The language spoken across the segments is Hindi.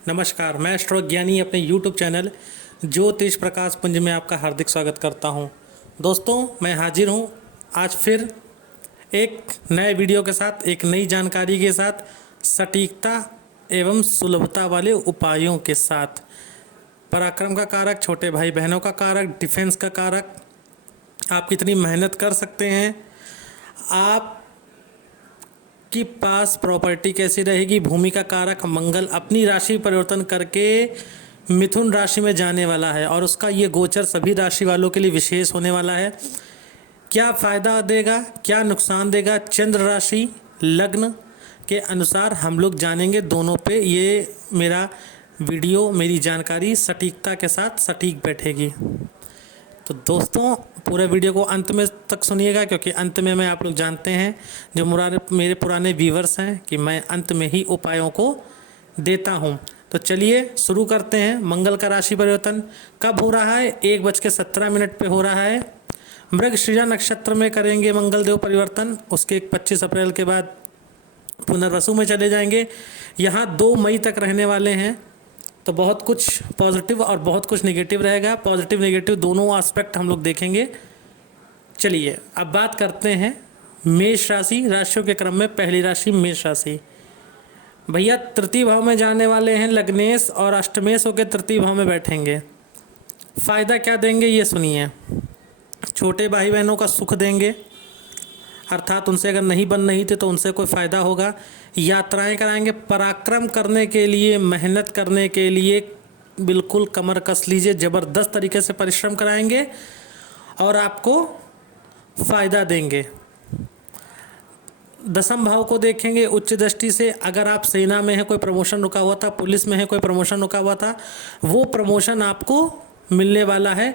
नमस्कार, मैं एस्ट्रोज्ञानी अपने यूट्यूब चैनल ज्योतिष प्रकाश पुंज में आपका हार्दिक स्वागत करता हूं। दोस्तों, मैं हाजिर हूं आज फिर एक नए वीडियो के साथ, एक नई जानकारी के साथ, सटीकता एवं सुलभता वाले उपायों के साथ। पराक्रम का कारक, छोटे भाई बहनों का कारक, डिफेंस का कारक, आप कितनी मेहनत कर सकते हैं, आप कि पास प्रॉपर्टी कैसी रहेगी। भूमि का कारक मंगल अपनी राशि परिवर्तन करके मिथुन राशि में जाने वाला है और उसका ये गोचर सभी राशि वालों के लिए विशेष होने वाला है। क्या फ़ायदा देगा, क्या नुकसान देगा, चंद्र राशि लग्न के अनुसार हम लोग जानेंगे। दोनों पे ये मेरा वीडियो, मेरी जानकारी सटीकता के साथ सटीक बैठेगी। तो दोस्तों, पूरे वीडियो को अंत में तक सुनिएगा, क्योंकि अंत में मैं, आप लोग जानते हैं जो मेरे पुराने व्यूवर्स हैं, कि मैं अंत में ही उपायों को देता हूं। तो चलिए शुरू करते हैं। मंगल का राशि परिवर्तन कब हो रहा है? 1:17 पे हो रहा है। मृगशिरा नक्षत्र में करेंगे मंगल देव परिवर्तन। उसके 25 अप्रैल के बाद पुनर्वसु में चले जाएंगे। यहाँ 2 मई तक रहने वाले हैं। तो बहुत कुछ पॉजिटिव और बहुत कुछ नेगेटिव रहेगा। पॉजिटिव नेगेटिव दोनों एस्पेक्ट हम लोग देखेंगे। चलिए अब बात करते हैं मेष राशि। राशियों के क्रम में पहली राशि मेष राशि। भैया तृतीय भाव में जाने वाले हैं लग्नेश, और अष्टमेश होकर तृतीय भाव में बैठेंगे। फायदा क्या देंगे ये सुनिए। छोटे भाई बहनों का सुख देंगे, अर्थात उनसे अगर नहीं बन रही थे तो उनसे कोई फ़ायदा होगा। यात्राएं कराएंगे। पराक्रम करने के लिए, मेहनत करने के लिए बिल्कुल कमर कस लीजिए। ज़बरदस्त तरीके से परिश्रम कराएंगे और आपको फ़ायदा देंगे। दसम भाव को देखेंगे उच्च दृष्टि से। अगर आप सेना में है, कोई प्रमोशन रुका हुआ था, पुलिस में है, कोई प्रमोशन रुका हुआ था, वो प्रमोशन आपको मिलने वाला है।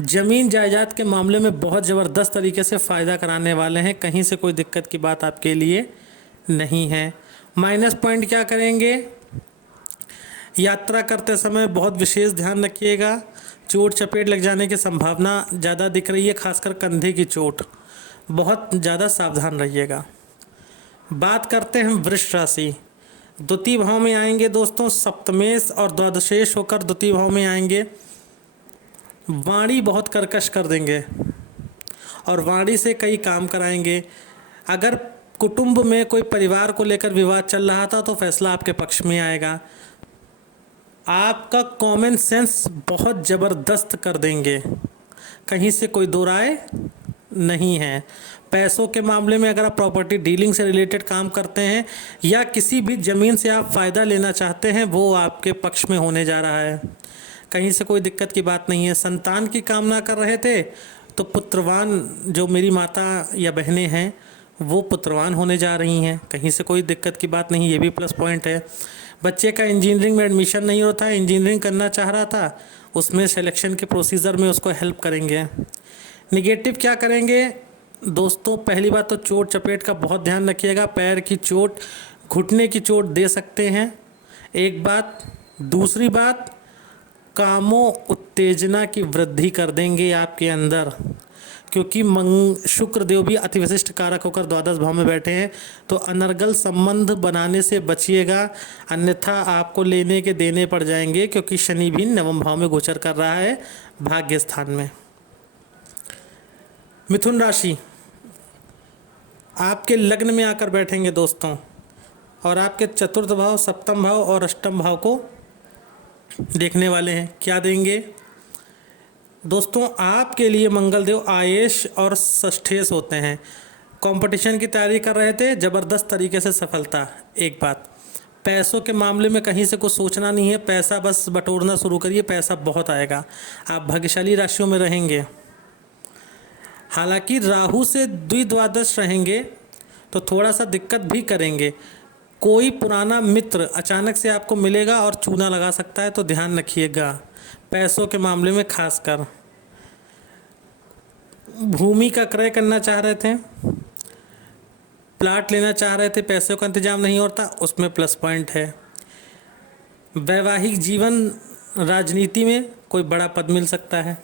ज़मीन जायदाद के मामले में बहुत ज़बरदस्त तरीके से फ़ायदा कराने वाले हैं। कहीं से कोई दिक्कत की बात आपके लिए नहीं है। माइनस पॉइंट क्या करेंगे? यात्रा करते समय बहुत विशेष ध्यान रखिएगा। चोट चपेट लग जाने की संभावना ज़्यादा दिख रही है, खासकर कंधे की चोट। बहुत ज़्यादा सावधान रहिएगा। बात करते हैं वृष राशि। द्वितीय भाव में आएंगे दोस्तों। सप्तमेश और द्वादशेश होकर द्वितीय भाव में आएंगे। वाणी बहुत कर्कश कर देंगे और वाणी से कई काम कराएंगे। अगर कुटुंब में कोई परिवार को लेकर विवाद चल रहा था तो फैसला आपके पक्ष में आएगा। आपका कॉमन सेंस बहुत ज़बरदस्त कर देंगे, कहीं से कोई दो राय नहीं है। पैसों के मामले में अगर आप प्रॉपर्टी डीलिंग से रिलेटेड काम करते हैं या किसी भी ज़मीन से आप फ़ायदा लेना चाहते हैं, वो आपके पक्ष में होने जा रहा है। कहीं से कोई दिक्कत की बात नहीं है। संतान की कामना कर रहे थे तो पुत्रवान, जो मेरी माता या बहनें हैं, वो पुत्रवान होने जा रही हैं। कहीं से कोई दिक्कत की बात नहीं, ये भी प्लस पॉइंट है। बच्चे का इंजीनियरिंग में एडमिशन नहीं होता है, इंजीनियरिंग करना चाह रहा था, उसमें सिलेक्शन के प्रोसीजर में उसको हेल्प करेंगे। निगेटिव क्या करेंगे दोस्तों? पहली बात तो चोट चपेट का बहुत ध्यान रखिएगा। पैर की चोट, घुटने की चोट दे सकते हैं, एक बात। दूसरी बात, कामों उत्तेजना की वृद्धि कर देंगे आपके अंदर, क्योंकि शुक्र देव भी अति विशिष्ट कारक होकर द्वादश भाव में बैठे हैं। तो अनर्गल संबंध बनाने से बचिएगा, अन्यथा आपको लेने के देने पड़ जाएंगे, क्योंकि शनि भी नवम भाव में गोचर कर रहा है, भाग्य स्थान में। मिथुन राशि आपके लग्न में आकर बैठेंगे दोस्तों, और आपके चतुर्थ भाव, सप्तम भाव और अष्टम भाव को देखने वाले हैं। क्या देंगे दोस्तों? आपके लिए मंगल देव आयेश और षष्ठेश होते हैं। कंपटीशन की तैयारी कर रहे थे, ज़बरदस्त तरीके से सफलता। एक बात, पैसों के मामले में कहीं से कुछ सोचना नहीं है, पैसा बस बटोरना शुरू करिए, पैसा बहुत आएगा। आप भाग्यशाली राशियों में रहेंगे। हालांकि राहु से द्विद्वादश रहेंगे तो थोड़ा सा दिक्कत भी करेंगे। कोई पुराना मित्र अचानक से आपको मिलेगा और चूना लगा सकता है, तो ध्यान रखिएगा पैसों के मामले में। खासकर भूमि का क्रय करना चाह रहे थे, प्लाट लेना चाह रहे थे, पैसों का इंतजाम नहीं होता, उसमें प्लस पॉइंट है। वैवाहिक जीवन, राजनीति में कोई बड़ा पद मिल सकता है।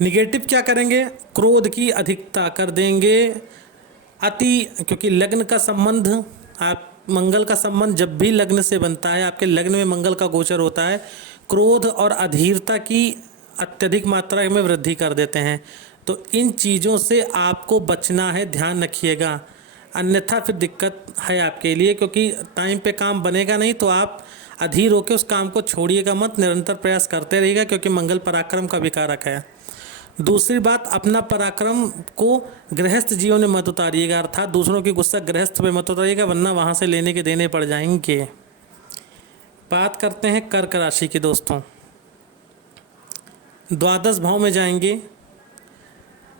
निगेटिव क्या करेंगे? क्रोध की अधिकता कर देंगे, क्योंकि लग्न का संबंध आप मंगल का संबंध जब भी लग्न से बनता है, आपके लग्न में मंगल का गोचर होता है, क्रोध और अधीरता की अत्यधिक मात्रा में वृद्धि कर देते हैं। तो इन चीज़ों से आपको बचना है, ध्यान रखिएगा, अन्यथा फिर दिक्कत है आपके लिए, क्योंकि टाइम पे काम बनेगा नहीं तो आप अधीर होकर उस काम को छोड़िएगा मत, निरंतर प्रयास करते रहिएगा, क्योंकि मंगल पराक्रम का विकारक है। दूसरी बात, अपना पराक्रम को गृहस्थ जीवन में मत उतारिएगा, अर्थात दूसरों की गुस्सा गृहस्थ पे मत उतारिएगा, वरना वहाँ से लेने के देने पड़ जाएंगे। बात करते हैं कर्क राशि की दोस्तों। द्वादश भाव में जाएंगे।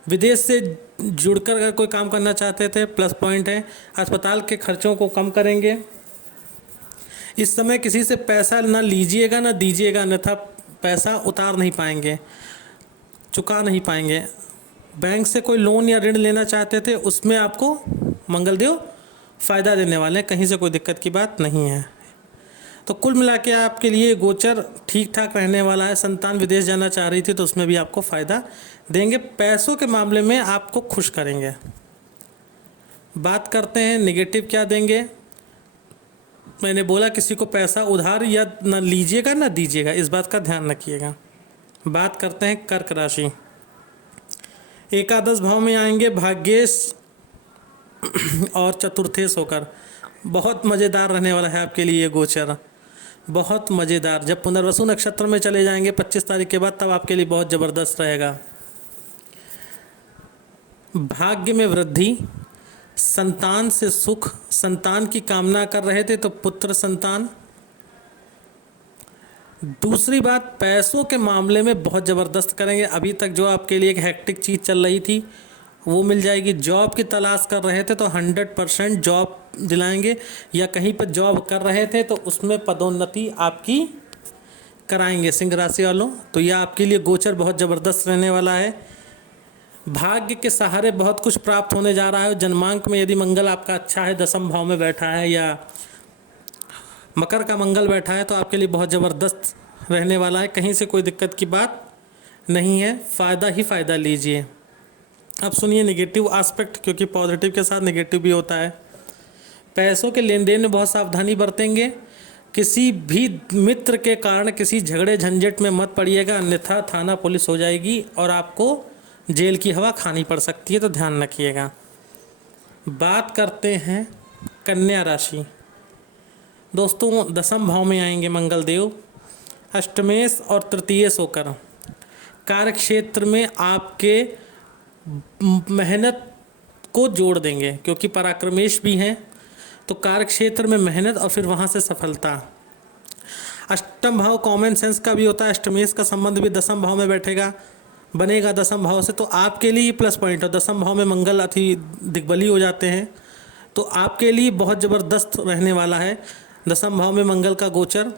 विदेश से जुड़कर अगर कोई काम करना चाहते थे, प्लस पॉइंट है। अस्पताल के खर्चों को कम करेंगे। इस समय किसी से पैसा ना लीजिएगा ना दीजिएगा, अन्यथा पैसा उतार नहीं पाएंगे, चुका नहीं पाएंगे। बैंक से कोई लोन या ऋण लेना चाहते थे, उसमें आपको मंगलदेव फ़ायदा देने वाले हैं, कहीं से कोई दिक्कत की बात नहीं है। तो कुल मिला के आपके लिए गोचर ठीक ठाक रहने वाला है। संतान विदेश जाना चाह रही थी तो उसमें भी आपको फ़ायदा देंगे। पैसों के मामले में आपको खुश करेंगे। बात करते हैं नेगेटिव क्या देंगे। मैंने बोला किसी को पैसा उधार या ना लीजिएगा ना दीजिएगा, इस बात का ध्यान रखिएगा। बात करते हैं कर्क राशि। एकादश भाव में आएंगे भाग्येश और चतुर्थेश होकर। बहुत मज़ेदार रहने वाला है आपके लिए ये गोचर, बहुत मज़ेदार। जब पुनर्वसु नक्षत्र में चले जाएंगे 25 तारीख के बाद, तब आपके लिए बहुत ज़बरदस्त रहेगा। भाग्य में वृद्धि, संतान से सुख, संतान की कामना कर रहे थे तो पुत्र संतान। दूसरी बात, पैसों के मामले में बहुत ज़बरदस्त करेंगे। अभी तक जो आपके लिए एक हैक्टिक चीज़ चल रही थी वो मिल जाएगी। जॉब की तलाश कर रहे थे तो 100% जॉब दिलाएंगे, या कहीं पर जॉब कर रहे थे तो उसमें पदोन्नति आपकी कराएंगे सिंह राशि वालों। तो यह आपके लिए गोचर बहुत ज़बरदस्त रहने वाला है। भाग्य के सहारे बहुत कुछ प्राप्त होने जा रहा है। जन्मांक में यदि मंगल आपका अच्छा है, दसम भाव में बैठा है या मकर का मंगल बैठा है, तो आपके लिए बहुत ज़बरदस्त रहने वाला है। कहीं से कोई दिक्कत की बात नहीं है, फ़ायदा ही फ़ायदा लीजिए। अब सुनिए नेगेटिव एस्पेक्ट, क्योंकि पॉजिटिव के साथ नेगेटिव भी होता है। पैसों के लेन देन में बहुत सावधानी बरतेंगे। किसी भी मित्र के कारण किसी झगड़े झंझट में मत पड़िएगा, अन्यथा थाना पुलिस हो जाएगी और आपको जेल की हवा खानी पड़ सकती है, तो ध्यान रखिएगा। बात करते हैं कन्या राशि। दोस्तों दसम भाव में आएंगे मंगल देव, अष्टमेश और तृतीयेश होकर। कार्य क्षेत्र में आपके मेहनत को जोड़ देंगे, क्योंकि पराक्रमेश भी हैं, तो कार्य क्षेत्र में मेहनत और फिर वहाँ से सफलता। अष्टम भाव कॉमन सेंस का भी होता है। अष्टमेश का संबंध भी दसम भाव में बैठेगा, बनेगा दसम भाव से, तो आपके लिए प्लस पॉइंट है। दसम भाव में मंगल अति दिग्बली हो जाते हैं, तो आपके लिए बहुत ज़बरदस्त रहने वाला है दसम भाव में मंगल का गोचर।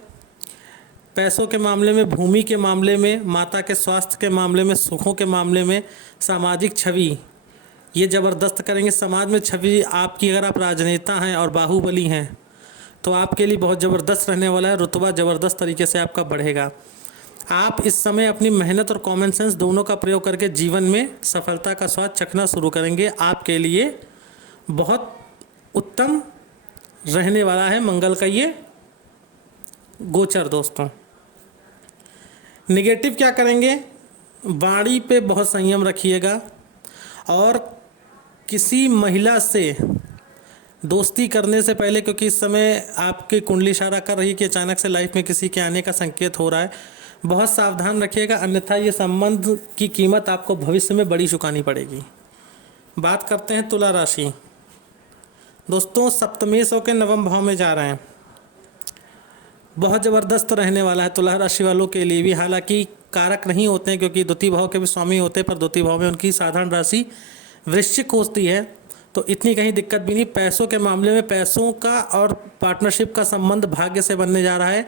पैसों के मामले में, भूमि के मामले में, माता के स्वास्थ्य के मामले में, सुखों के मामले में, सामाजिक छवि ये ज़बरदस्त करेंगे। समाज में छवि आपकी, अगर आप राजनेता हैं और बाहुबली हैं तो आपके लिए बहुत ज़बरदस्त रहने वाला है। रुतबा ज़बरदस्त तरीके से आपका बढ़ेगा। आप इस समय अपनी मेहनत और कॉमन सेंस दोनों का प्रयोग करके जीवन में सफलता का स्वाद चखना शुरू करेंगे। आपके लिए बहुत उत्तम रहने वाला है मंगल का ये गोचर। दोस्तों निगेटिव क्या करेंगे, वाणी पे बहुत संयम रखिएगा, और किसी महिला से दोस्ती करने से पहले, क्योंकि इस समय आपकी कुंडली इशारा कर रही है कि अचानक से लाइफ में किसी के आने का संकेत हो रहा है, बहुत सावधान रखिएगा, अन्यथा ये संबंध की कीमत आपको भविष्य में बड़ी चुकानी पड़ेगी। बात करते हैं तुला राशि। दोस्तों सप्तमेश होकर नवम भाव में जा रहे हैं, बहुत ज़बरदस्त रहने वाला है तुला राशि वालों के लिए भी। हालांकि कारक नहीं होते हैं, क्योंकि द्वितीय भाव के भी स्वामी होते हैं, पर द्वितीय भाव में उनकी साधारण राशि वृश्चिक होती है, तो इतनी कहीं दिक्कत भी नहीं। पैसों के मामले में पैसों का और पार्टनरशिप का संबंध भाग्य से बनने जा रहा है,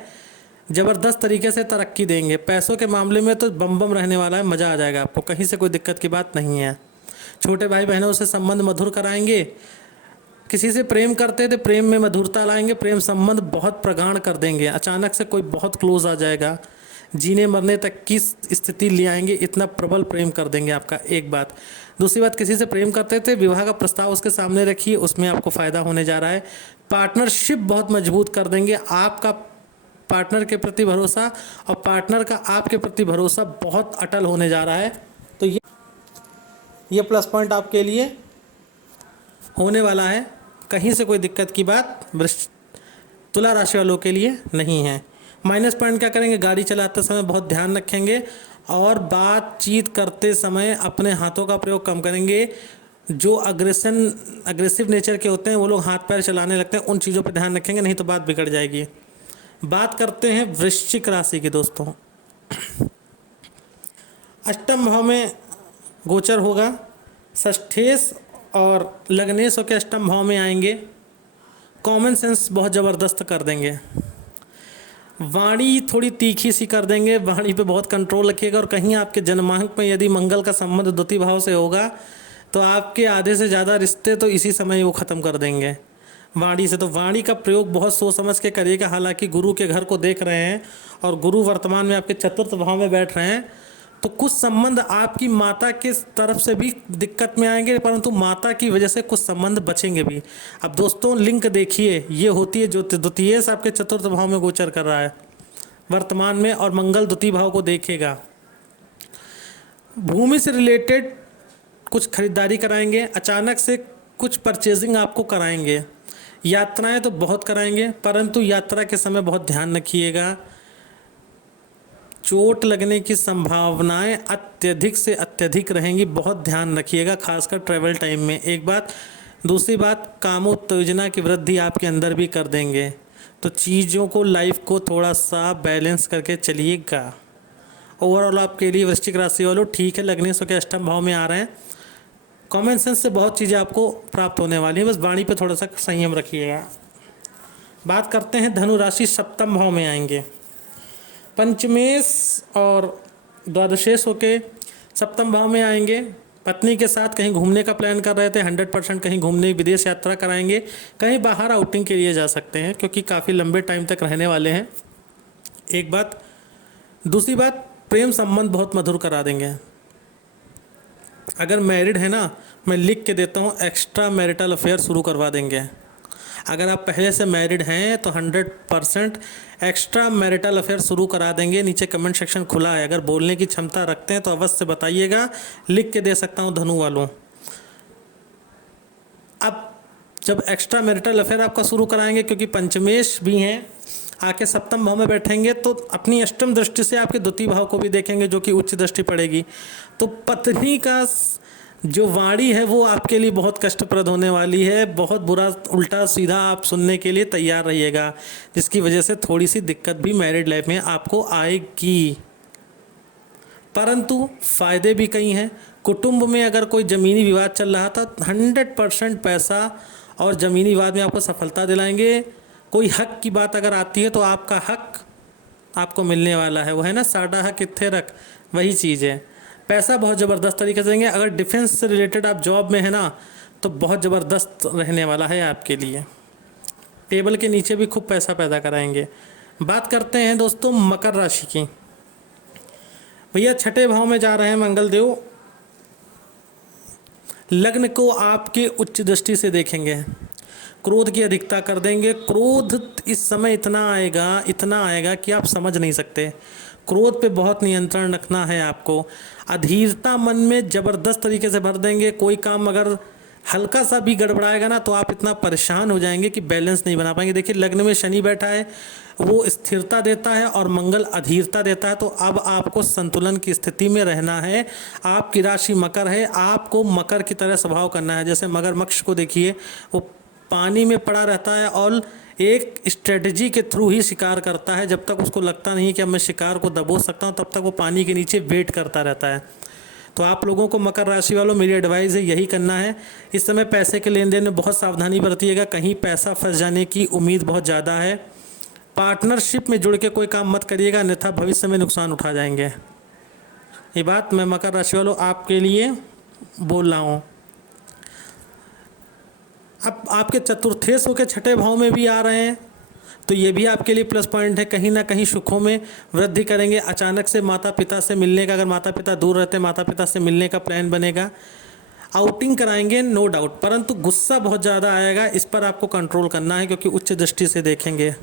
ज़बरदस्त तरीके से तरक्की देंगे। पैसों के मामले में तो बम बम रहने वाला है, मज़ा आ जाएगा आपको, कहीं से कोई दिक्कत की बात नहीं है। छोटे भाई बहनों से संबंध मधुर कराएंगे। किसी से प्रेम करते थे, प्रेम में मधुरता लाएंगे, प्रेम संबंध बहुत प्रगाढ़ कर देंगे। अचानक से कोई बहुत क्लोज आ जाएगा, जीने मरने तक की स्थिति ले आएंगे, इतना प्रबल प्रेम कर देंगे आपका। एक बात। दूसरी बात, किसी से प्रेम करते थे, विवाह का प्रस्ताव उसके सामने रखिए, उसमें आपको फ़ायदा होने जा रहा है। पार्टनरशिप बहुत मजबूत कर देंगे। आपका पार्टनर के प्रति भरोसा और पार्टनर का आपके प्रति भरोसा बहुत अटल होने जा रहा है। तो ये प्लस पॉइंट आपके लिए होने वाला है। कहीं से कोई दिक्कत की बात तुला राशि वालों के लिए नहीं है। माइनस पॉइंट क्या करेंगे, गाड़ी चलाते समय बहुत ध्यान रखेंगे और बातचीत करते समय अपने हाथों का प्रयोग कम करेंगे। जो अग्रेसिव नेचर के होते हैं वो लोग हाथ पैर चलाने लगते हैं, उन चीज़ों पर ध्यान रखेंगे, नहीं तो बात बिगड़ जाएगी। बात करते हैं वृश्चिक राशि की दोस्तों। अष्टम भाव में गोचर होगा, षष्ठेश और लग्नेश होकर अष्टम भाव में आएंगे। कॉमन सेंस बहुत ज़बरदस्त कर देंगे। वाणी थोड़ी तीखी सी कर देंगे, वाणी पे बहुत कंट्रोल रखिएगा। और कहीं आपके जन्मांक में यदि मंगल का संबंध द्वितीय भाव से होगा तो आपके आधे से ज़्यादा रिश्ते तो इसी समय वो ख़त्म कर देंगे वाणी से। तो वाणी का प्रयोग बहुत सोच समझ के करिएगा। हालांकि गुरु के घर को देख रहे हैं और गुरु वर्तमान में आपके चतुर्थ भाव में बैठ रहे हैं, तो कुछ संबंध आपकी माता के तरफ से भी दिक्कत में आएंगे, परंतु माता की वजह से कुछ संबंध बचेंगे भी। अब दोस्तों लिंक देखिए, ये होती है जो द्वितीय से आपके चतुर्थ भाव में गोचर कर रहा है वर्तमान में, और मंगल द्वितीय भाव को देखेगा। भूमि से रिलेटेड कुछ खरीदारी कराएंगे, अचानक से कुछ परचेजिंग आपको कराएंगे। यात्राएं तो बहुत कराएंगे, परंतु यात्रा के समय बहुत ध्यान रखिएगा। चोट लगने की संभावनाएं अत्यधिक से अत्यधिक रहेंगी, बहुत ध्यान रखिएगा, खासकर ट्रैवल टाइम में। एक बात। दूसरी बात, कामोत्तेजना की वृद्धि आपके अंदर भी कर देंगे। तो चीज़ों को, लाइफ को थोड़ा सा बैलेंस करके चलिएगा। ओवरऑल आपके लिए वृश्चिक राशि वालों ठीक है, लगने से के अष्टम भाव में आ रहे हैं। कॉमन सेंस से बहुत चीज़ें आपको प्राप्त होने वाली हैं, बस वाणी पे थोड़ा सा संयम रखिएगा। बात करते हैं धनु राशि, सप्तम भाव में आएंगे। पंचमेश और द्वादशेश होके सप्तम भाव में आएंगे। पत्नी के साथ कहीं घूमने का प्लान कर रहे थे, 100% कहीं घूमने विदेश यात्रा कराएंगे, कहीं बाहर आउटिंग के लिए जा सकते हैं क्योंकि काफ़ी लंबे टाइम तक रहने वाले हैं। एक बात। दूसरी बात, प्रेम संबंध बहुत मधुर करा देंगे। अगर मैरिड है ना, मैं लिख के देता हूँ, एक्स्ट्रा मैरिटल अफेयर शुरू करवा देंगे। अगर आप पहले से मैरिड हैं तो 100% एक्स्ट्रा मैरिटल अफेयर शुरू करा देंगे। नीचे कमेंट सेक्शन खुला है, अगर बोलने की क्षमता रखते हैं तो अवश्य बताइएगा, लिख के दे सकता हूं धनु वालों। अब जब एक्स्ट्रा मैरिटल अफेयर आपका शुरू कराएंगे, क्योंकि पंचमेश भी हैं, आके सप्तम भाव में बैठेंगे, तो अपनी अष्टम दृष्टि से आपके द्वितीय भाव को भी देखेंगे जो कि उच्च दृष्टि पड़ेगी। तो पत्नी का जो वाणी है वो आपके लिए बहुत कष्टप्रद होने वाली है। बहुत बुरा उल्टा सीधा आप सुनने के लिए तैयार रहिएगा, जिसकी वजह से थोड़ी सी दिक्कत भी मैरिड लाइफ में आपको आएगी, परंतु फ़ायदे भी कई हैं। कुटुंब में अगर कोई ज़मीनी विवाद चल रहा था, 100% पैसा और ज़मीनी विवाद में आपको सफलता दिलाएंगे। कोई हक की बात अगर आती है तो आपका हक आपको मिलने वाला है। वो है ना, साडा हक कित्थे रख, वही चीज़ है। पैसा बहुत ज़बरदस्त तरीके से देंगे। अगर डिफेंस से रिलेटेड आप जॉब में है ना, तो बहुत ज़बरदस्त रहने वाला है आपके लिए। टेबल के नीचे भी खूब पैसा पैदा कराएंगे। बात करते हैं दोस्तों मकर राशि की। भैया छठे भाव में जा रहे हैं मंगल देव, लग्न को आपके उच्च दृष्टि से देखेंगे, क्रोध की अधिकता कर देंगे। क्रोध इस समय इतना आएगा कि आप समझ नहीं सकते। क्रोध पे बहुत नियंत्रण रखना है आपको। अधीरता मन में ज़बरदस्त तरीके से भर देंगे। कोई काम अगर हल्का सा भी गड़बड़ाएगा ना, तो आप इतना परेशान हो जाएंगे कि बैलेंस नहीं बना पाएंगे। देखिए लग्न में शनि बैठा है, वो स्थिरता देता है और मंगल अधीरता देता है। तो अब आपको संतुलन की स्थिति में रहना है। आपकी राशि मकर है, आपको मकर की तरह स्वभाव करना है। जैसे मगरमच्छ को देखिए, वो पानी में पड़ा रहता है और एक स्ट्रेटजी के थ्रू ही शिकार करता है। जब तक उसको लगता नहीं कि अब मैं शिकार को दबोच सकता हूँ, तब तक वो पानी के नीचे वेट करता रहता है। तो आप लोगों को मकर राशि वालों मेरी एडवाइस है, यही करना है। इस समय पैसे के लेन देन में बहुत सावधानी बरतिएगा, कहीं पैसा फंस जाने की उम्मीद बहुत ज़्यादा है। पार्टनरशिप में जुड़ के कोई काम मत करिएगा, अन्यथा भविष्य में नुकसान उठा जाएंगे। ये बात मैं मकर राशि वालों आपके लिए बोल रहा हूँ। अब आपके चतुर्थेश होकर छठे भाव में भी आ रहे हैं, तो ये भी आपके लिए प्लस पॉइंट है। कहीं ना कहीं सुखों में वृद्धि करेंगे। अचानक से माता पिता से मिलने का, अगर माता पिता दूर रहते हैं, माता पिता से मिलने का प्लान बनेगा। आउटिंग कराएंगे नो डाउट, परंतु गुस्सा बहुत ज़्यादा आएगा, इस पर आपको कंट्रोल करना है क्योंकि उच्च दृष्टि से देखेंगे।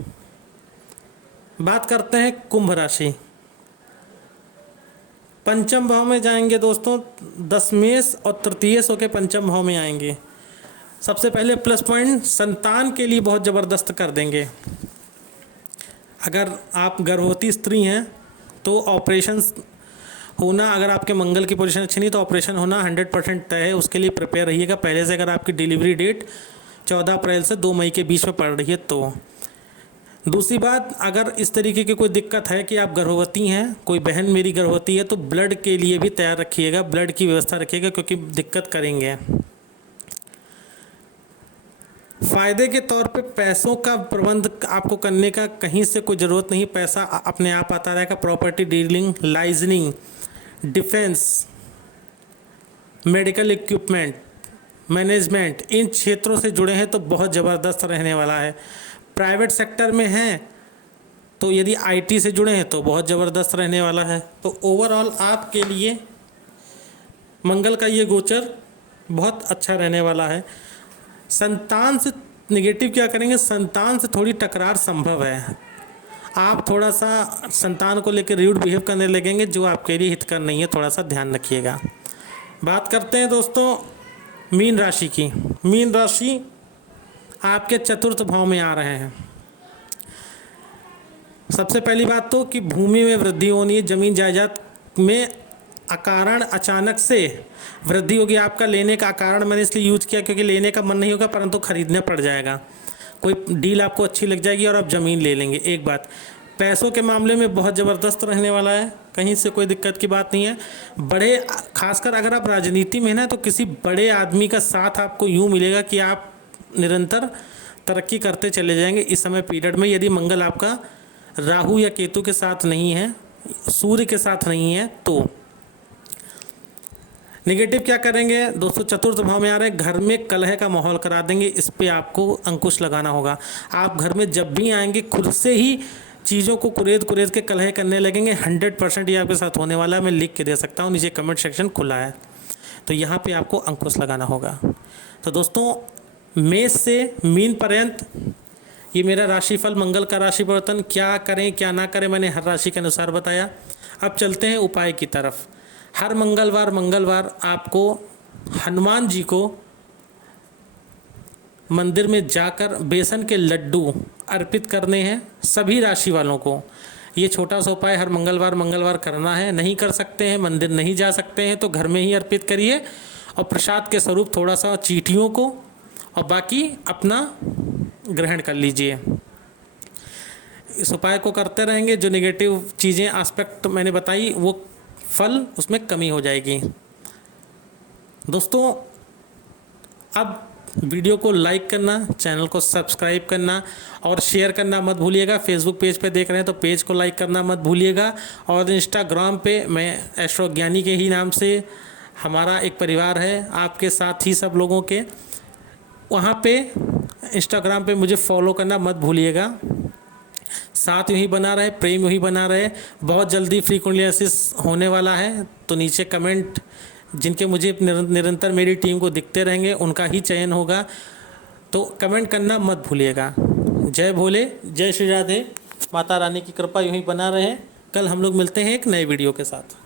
बात करते हैं कुंभ राशि। पंचम भाव में जाएंगे दोस्तों, दशमेश और तृतीयेश होकर पंचम भाव में आएंगे। सबसे पहले प्लस पॉइंट संतान के लिए बहुत ज़बरदस्त कर देंगे। अगर आप गर्भवती स्त्री हैं तो ऑपरेशन होना, अगर आपके मंगल की पोजीशन अच्छी नहीं तो ऑपरेशन होना 100% तय है, उसके लिए प्रिपेयर रहिएगा पहले से। अगर आपकी डिलीवरी डेट 14 अप्रैल से 2 मई के बीच में पड़ रही है तो। दूसरी बात, अगर इस तरीके की कोई दिक्कत है कि आप गर्भवती हैं, कोई बहन मेरी गर्भवती है, तो ब्लड के लिए भी तैयार रखिएगा, ब्लड की व्यवस्था रखिएगा क्योंकि दिक्कत करेंगे। फ़ायदे के तौर पे पैसों का प्रबंध आपको करने का कहीं से कोई ज़रूरत नहीं, पैसा अपने आप आता रहेगा। Property dealing, liaisoning, defence, medical equipment, management, इन क्षेत्रों से जुड़े हैं तो बहुत ज़बरदस्त रहने वाला है। प्राइवेट सेक्टर में हैं तो यदि आईटी से जुड़े हैं तो बहुत ज़बरदस्त रहने वाला है। तो ओवरऑल आपके लिए मंगल का ये गोचर बहुत अच्छा रहने वाला है। संतान से नेगेटिव क्या करेंगे, संतान से थोड़ी टकरार संभव है। आप थोड़ा सा संतान को लेकर र्यूड बिहेव करने लगेंगे जो आपके लिए हितकर नहीं है, थोड़ा सा ध्यान रखिएगा। बात करते हैं दोस्तों मीन राशि की। मीन राशि आपके चतुर्थ भाव में आ रहे हैं। सबसे पहली बात तो कि भूमि में वृद्धि होनी है, ज़मीन जायदाद में अकारण अचानक से वृद्धि होगी। आपका लेने का कारण मैंने इसलिए यूज किया क्योंकि लेने का मन नहीं होगा परंतु खरीदने पड़ जाएगा। कोई डील आपको अच्छी लग जाएगी और आप ज़मीन ले लेंगे। एक बात, पैसों के मामले में बहुत ज़बरदस्त रहने वाला है, कहीं से कोई दिक्कत की बात नहीं है। बड़े, खासकर अगर आप राजनीति में हैं ना तो किसी बड़े आदमी का साथ आपको यूँ मिलेगा कि आप निरंतर तरक्की करते चले जाएंगे इस समय पीरियड में। यदि मंगल आपका राहु या केतु के साथ नहीं है, सूर्य के साथ नहीं है तो। नेगेटिव क्या करेंगे दोस्तों, चतुर्थ भाव में आ रहे हैं, घर में कलह का माहौल करा देंगे, इस पे आपको अंकुश लगाना होगा। आप घर में जब भी आएंगे खुद से ही चीज़ों को कुरेद कुरेद के कलह करने लगेंगे। 100% ये आपके साथ होने वाला है, मैं लिख के दे सकता हूँ, नीचे कमेंट सेक्शन खुला है, तो यहाँ पे आपको अंकुश लगाना होगा। तो दोस्तों मेष से मीन पर्यंत ये मेरा राशिफल, मंगल का राशि परिवर्तन, क्या करें क्या ना करें मैंने हर राशि के अनुसार बताया। अब चलते हैं उपाय की तरफ। हर मंगलवार आपको हनुमान जी को मंदिर में जाकर बेसन के लड्डू अर्पित करने हैं सभी राशि वालों को। ये छोटा सा उपाय हर मंगलवार करना है। नहीं कर सकते हैं, मंदिर नहीं जा सकते हैं तो घर में ही अर्पित करिए और प्रसाद के स्वरूप थोड़ा सा चींटियों को और बाकी अपना ग्रहण कर लीजिए। इस उपाय को करते रहेंगे, जो नेगेटिव चीज़ें एस्पेक्ट मैंने बताई वो फल उसमें कमी हो जाएगी। दोस्तों अब वीडियो को लाइक करना, चैनल को सब्सक्राइब करना और शेयर करना मत भूलिएगा। फेसबुक पेज पे देख रहे हैं तो पेज को लाइक करना मत भूलिएगा। और इंस्टाग्राम पे मैं एस्ट्रो ज्ञानी के ही नाम से हमारा एक परिवार है, आपके साथ ही सब लोगों के, वहाँ पे इंस्टाग्राम पे मुझे फॉलो करना मत भूलिएगा। साथ यूँ ही बना रहे, प्रेम यूँ ही बना रहे। बहुत जल्दी फ्रीक्वेंटली असिस्ट होने वाला है तो नीचे कमेंट जिनके मुझे निरंतर मेरी टीम को दिखते रहेंगे उनका ही चयन होगा, तो कमेंट करना मत भूलिएगा। जय भोले, जय श्री राधे, माता रानी की कृपा यूँ ही बना रहे। कल हम लोग मिलते हैं एक नए वीडियो के साथ।